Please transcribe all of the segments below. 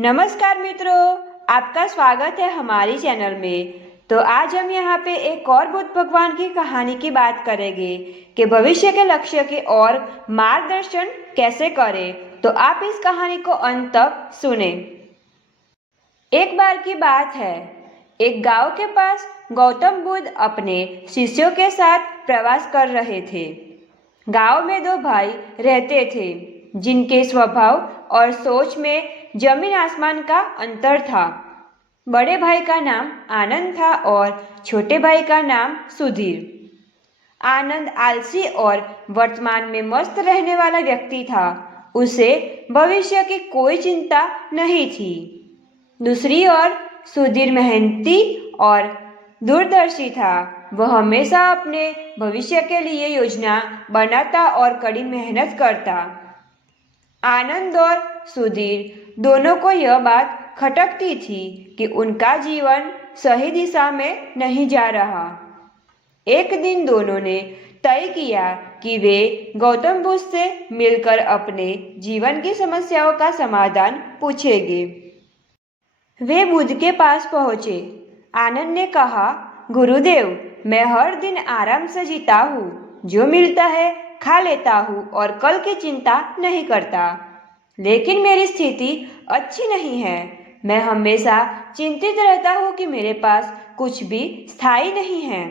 नमस्कार मित्रों, आपका स्वागत है हमारी चैनल में। तो आज हम यहाँ पे एक और बुद्ध भगवान की कहानी की बात करेंगे कि भविष्य के लक्ष्य की ओर मार्गदर्शन कैसे करें। तो आप इस कहानी को अंत तक सुने। एक बार की बात है, एक गांव के पास गौतम बुद्ध अपने शिष्यों के साथ प्रवास कर रहे थे। गांव में दो भाई रहते थे जिनके स्वभाव और सोच में जमीन आसमान का अंतर था। बड़े भाई का नाम आनंद था और छोटे भाई का नाम सुधीर। आनंद आलसी और वर्तमान में मस्त रहने वाला व्यक्ति था। उसे भविष्य की कोई चिंता नहीं थी। दूसरी ओर सुधीर मेहनती और दूरदर्शी था। वह हमेशा अपने भविष्य के लिए योजना बनाता और कड़ी मेहनत करता। आनंद और सुधीर दोनों को यह बात खटकती थी कि उनका जीवन सही दिशा में नहीं जा रहा। एक दिन दोनों ने तय किया कि वे गौतम बुद्ध से मिलकर अपने जीवन की समस्याओं का समाधान पूछेंगे। वे बुद्ध के पास पहुंचे। आनंद ने कहा, गुरुदेव, मैं हर दिन आराम से जीता हूँ, जो मिलता है खा लेता हूँ और कल की चिंता नहीं करता। लेकिन मेरी स्थिति अच्छी नहीं है। मैं हमेशा चिंतित रहता हूँ कि मेरे पास कुछ भी स्थायी नहीं है।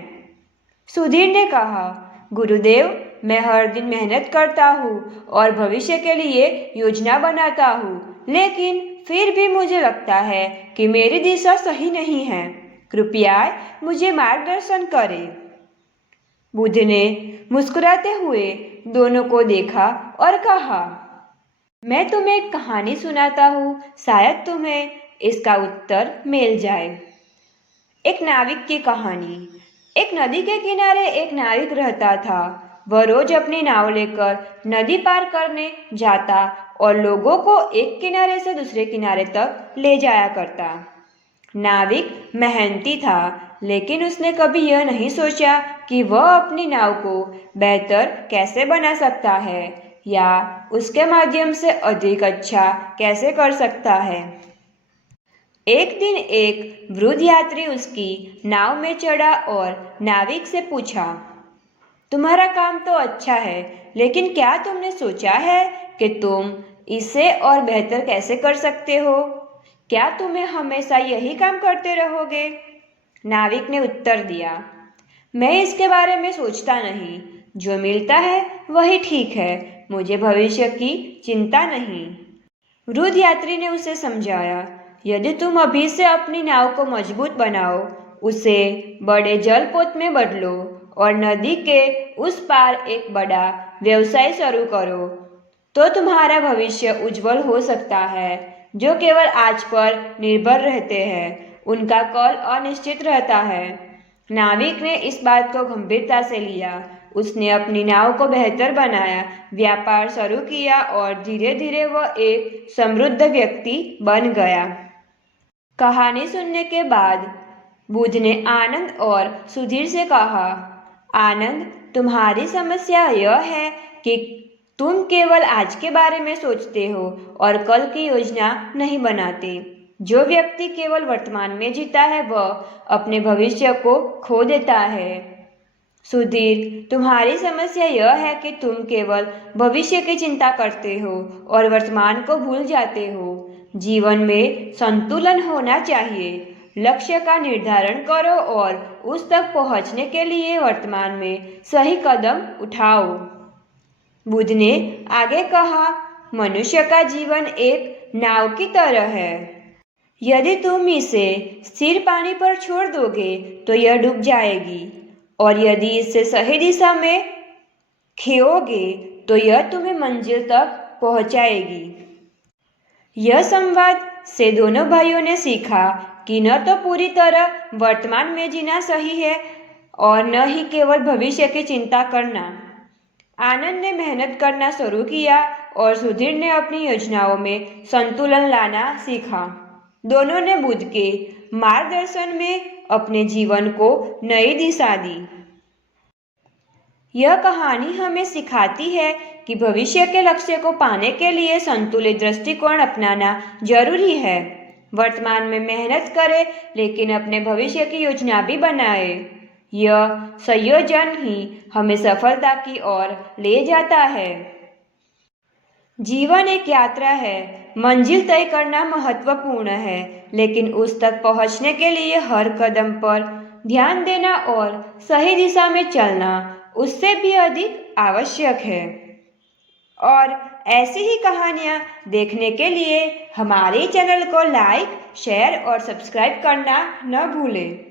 सुधीर ने कहा, गुरुदेव, मैं हर दिन मेहनत करता हूँ और भविष्य के लिए योजना बनाता हूँ, लेकिन फिर भी मुझे लगता है कि मेरी दिशा सही नहीं है। कृपया मुझे मार्गदर्शन करें। बुद्ध ने मुस्कुराते हुए दोनों को देखा और कहा, मैं तुम्हें एक कहानी सुनाता हूँ, शायद तुम्हें इसका उत्तर मिल जाए। एक नाविक की कहानी। एक नदी के किनारे एक नाविक रहता था। वह रोज अपनी नाव लेकर नदी पार करने जाता और लोगों को एक किनारे से दूसरे किनारे तक ले जाया करता। नाविक मेहनती था, लेकिन उसने कभी यह नहीं सोचा कि वह अपनी नाव को बेहतर कैसे बना सकता है या उसके माध्यम से अधिक अच्छा कैसे कर सकता है। एक दिन एक वृद्ध यात्री उसकी नाव में चढ़ा और नाविक से पूछा, तुम्हारा काम तो अच्छा है, लेकिन क्या तुमने सोचा है कि तुम इसे और बेहतर कैसे कर सकते हो? क्या तुम्हें हमेशा यही काम करते रहोगे? नाविक ने उत्तर दिया, मैं इसके बारे में सोचता नहीं। जो मिलता है वही ठीक है। मुझे भविष्य की चिंता नहीं। वृद्ध यात्री ने उसे समझाया, यदि तुम अभी से अपनी नाव को मजबूत बनाओ, उसे बड़े जलपोत में बदलो और नदी के उस पार एक बड़ा व्यवसाय शुरू करो, तो तुम्हारा भविष्य उज्जवल हो सकता है। जो केवल आज पर निर्भर रहते हैं, उनका कल अनिश्चित रहता है। नाविक ने इस बात को गंभीरता से लिया। उसने अपनी नाव को बेहतर बनाया, व्यापार शुरू किया और धीरे धीरे वह एक समृद्ध व्यक्ति बन गया। कहानी सुनने के बाद बुद्ध ने आनंद और सुधीर से कहा, आनंद, तुम्हारी समस्या यह है कि तुम केवल आज के बारे में सोचते हो और कल की योजना नहीं बनाते। जो व्यक्ति केवल वर्तमान में जीता है, वह अपने भविष्य को खो देता है। सुधीर, तुम्हारी समस्या यह है कि तुम केवल भविष्य की चिंता करते हो और वर्तमान को भूल जाते हो। जीवन में संतुलन होना चाहिए। लक्ष्य का निर्धारण करो और उस तक पहुंचने के लिए वर्तमान में सही कदम उठाओ। बुद्ध ने आगे कहा, मनुष्य का जीवन एक नाव की तरह है। यदि तुम इसे स्थिर पानी पर छोड़ दोगे तो यह डूब जाएगी, और यदि इसे सही दिशा में खींचोगे तो यह तुम्हें मंजिल तक पहुंचाएगी। यह संवाद से दोनों भाइयों ने सीखा कि न तो पूरी तरह वर्तमान में जीना सही है और न ही केवल भविष्य की चिंता करना। आनंद ने मेहनत करना शुरू किया और सुधीर ने अपनी योजनाओं में संतुलन लाना सीखा। दोनों ने बुद्ध के मार्गदर्शन में अपने जीवन को नई दिशा दी। यह कहानी हमें सिखाती है कि भविष्य के लक्ष्य को पाने के लिए संतुलित दृष्टिकोण अपनाना जरूरी है। वर्तमान में मेहनत करें, लेकिन अपने भविष्य की योजना भी बनाए। यह संयोजन ही हमें सफलता की ओर ले जाता है। जीवन एक यात्रा है। मंजिल तय करना महत्वपूर्ण है, लेकिन उस तक पहुंचने के लिए हर कदम पर ध्यान देना और सही दिशा में चलना उससे भी अधिक आवश्यक है। और ऐसी ही कहानियाँ देखने के लिए हमारे चैनल को लाइक, शेयर और सब्सक्राइब करना न भूलें।